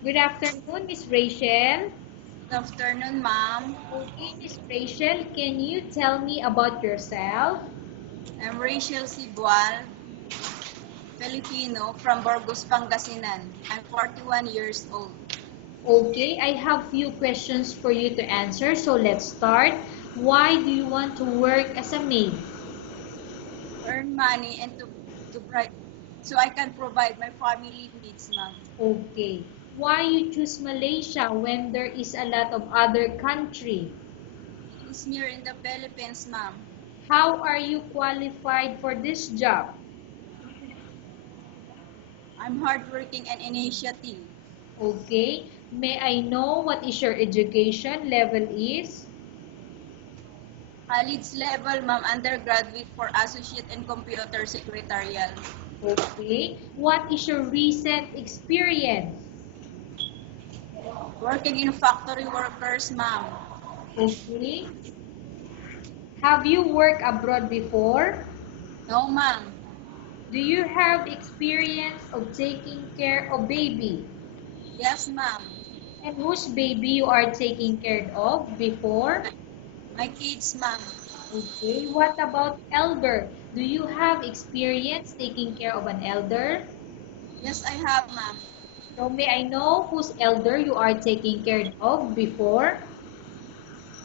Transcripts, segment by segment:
Good afternoon, Miss Rachel. Good afternoon, ma'am. Okay, Miss Rachel, can you tell me about yourself? I'm Rachel Sibual, Filipino from Burgos, Pangasinan. I'm 41 years old. Okay, I have few questions for you to answer, so let's start. Why do you want to work as a maid? Earn money and to provide so I can provide my family needs, ma'am. Okay. Why you choose Malaysia when there is a lot of other country? It is near in the Philippines, ma'am. How are you qualified for this job? I'm hardworking and initiative. Okay. May I know what is your education level is? College level, ma'am, undergraduate for associate in computer secretarial. Okay. What is your recent experience? Working in factory workers, ma'am. Okay. Have you worked abroad before? No, ma'am. Do you have experience of taking care of baby? Yes, ma'am. And whose baby you are taking care of before? My kids, ma'am. Okay. What about elder? Do you have experience taking care of an elder? Yes, I have, ma'am. So may I know whose elder you are taking care of before?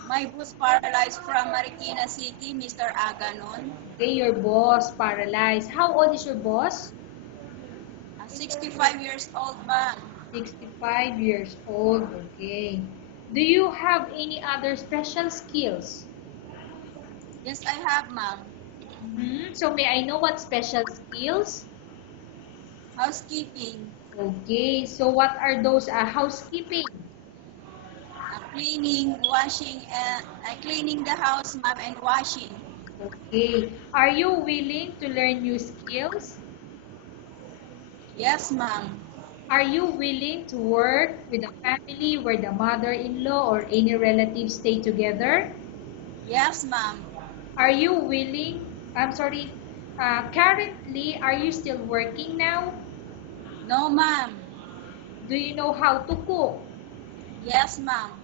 My boss paralyzed from Marikina City, Mr. Aganon. Okay, your boss paralyzed. How old is your boss? 65 years old, ma'am. 65 years old. Okay. Do you have any other special skills? Yes, I have, ma'am. So may I know what special skills? Housekeeping, Okay. So what are those housekeeping? cleaning, washing, and cleaning the house, ma'am, and washing. Okay. Are you willing to learn new skills? Yes, ma'am. Are you willing to work with a family where the mother-in-law or any relatives stay together? Yes, ma'am. Are you willing? I'm sorry. Currently, are you still working now? No, ma'am. Do you know how to cook? Yes, ma'am.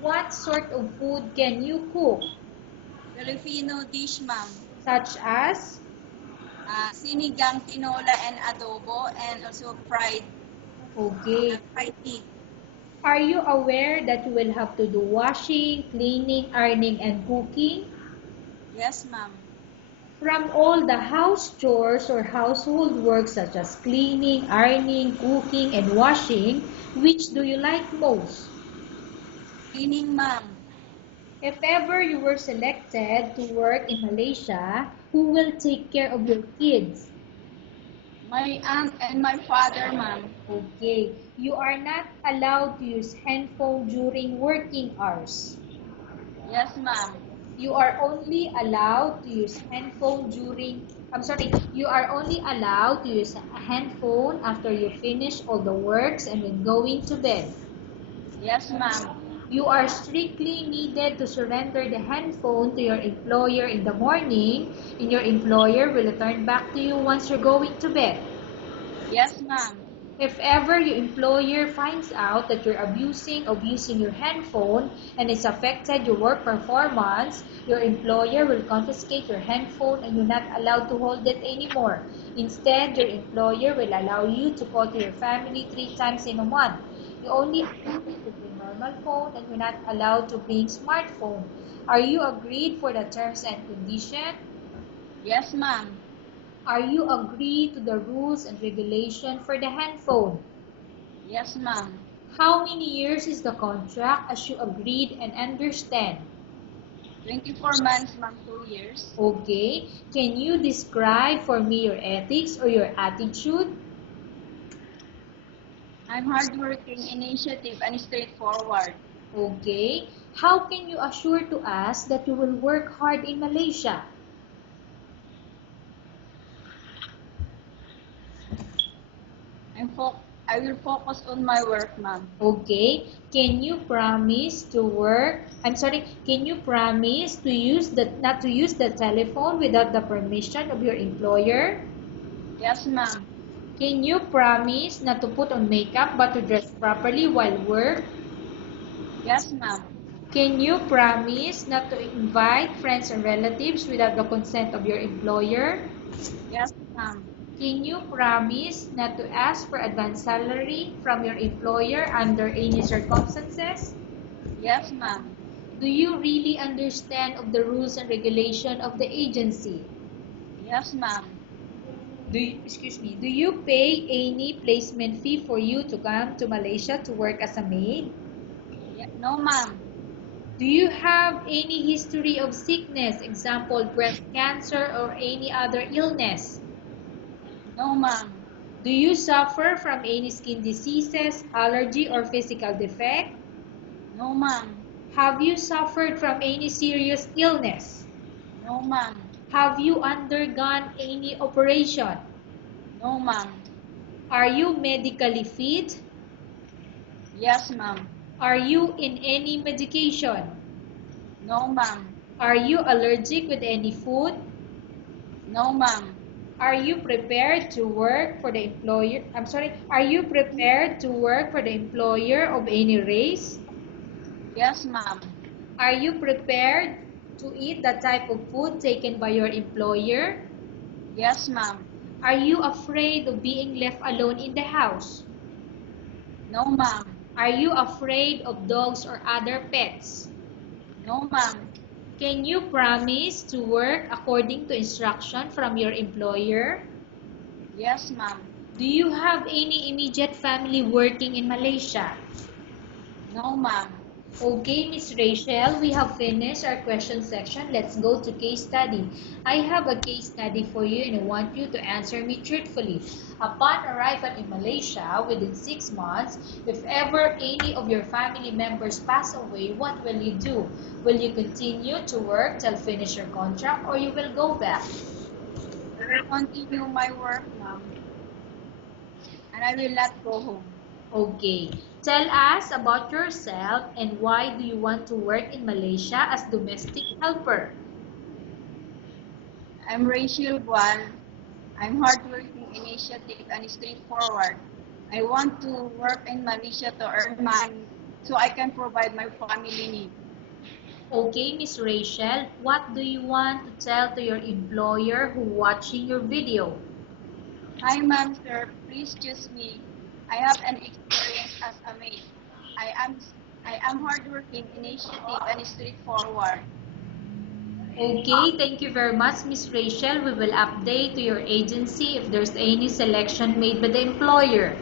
What sort of food can you cook? Filipino dish, ma'am. Such as? Sinigang, tinola, and adobo, and also Okay. fried meat. Are you aware that you will have to do washing, cleaning, ironing, and cooking? Yes, ma'am. From all the house chores or household work such as cleaning, ironing, cooking, and washing, which do you like most? Cleaning, ma'am. If ever you were selected to work in Malaysia, who will take care of your kids? My aunt and my father, ma'am. Okay, you are not allowed to use handphone during working hours. Yes, ma'am. You are only allowed to use handphone during, I'm sorry, you are only allowed to use a handphone after you finish all the works and when going to bed. Yes, ma'am. You are strictly needed to surrender the handphone to your employer in the morning, and your employer will return back to you once you're going to bed. Yes, ma'am. If ever your employer finds out that you're abusing of using your handphone and it's affected your work performance, your employer will confiscate your handphone and you're not allowed to hold it anymore. Instead, your employer will allow you to call to your family 3 times in a month. You only allowed to bring normal phone and you're not allowed to bring smartphone. Are you agreed for the terms and condition? Yes, ma'am. Are you agreed to the rules and regulation for the handphone? Yes, ma'am. How many years is the contract as you agreed and understand? 24 months, ma'am, 2 years. Okay. Can you describe for me your ethics or your attitude? I'm hardworking, initiative, and straightforward. Okay. How can you assure to us that you will work hard in Malaysia? I will focus on my work, ma'am. Okay. Can you promise to work? I'm sorry. Can you promise to use the not to use the telephone without the permission of your employer? Yes, ma'am. Can you promise not to put on makeup but to dress properly while work? Yes, ma'am. Can you promise not to invite friends and relatives without the consent of your employer? Yes, ma'am. Can you promise not to ask for advance salary from your employer under any circumstances? Yes, ma'am. Do you really understand of the rules and regulation of the agency? Yes, ma'am. Do you pay any placement fee for you to come to Malaysia to work as a maid? No, ma'am. Do you have any history of sickness, example breast cancer or any other illness? No, ma'am. Do you suffer from any skin diseases, allergy or physical defect? No, ma'am. Have you suffered from any serious illness? No, ma'am. Have you undergone any operation? No, ma'am. Are you medically fit? Yes, ma'am. Are you in any medication? No, ma'am. Are you allergic with any food? No, ma'am. Are you prepared to work for the employer? Are you prepared to work for the employer of any race? Yes, ma'am. Are you prepared to eat the type of food taken by your employer? Yes, ma'am. Are you afraid of being left alone in the house? No, ma'am. Are you afraid of dogs or other pets? No, ma'am. Can you promise to work according to instruction from your employer? Yes, ma'am. Do you have any immediate family working in Malaysia? No, ma'am. Okay, Miss Rachel, we have finished our question section. Let's go to case study. I have a case study for you and I want you to answer me truthfully. Upon arrival in Malaysia, within 6 months, if ever any of your family members pass away, what will you do? Will you continue to work till finish your contract or you will go back? I will continue my work, ma'am. And I will not go home. Okay. Tell us about yourself and why do you want to work in Malaysia as domestic helper? I'm Rachel Buan. I'm hardworking, initiative, and straightforward. I want to work in Malaysia to earn money so I can provide my family needs. Okay, Miss Rachel, what do you want to tell to your employer who watching your video? Hi, ma'am, sir. Please choose me. I have an experience as a maid. I am I am hardworking, initiative, and straightforward. Okay, thank you very much, Miss Rachel. We will update to your agency if there's any selection made by the employer.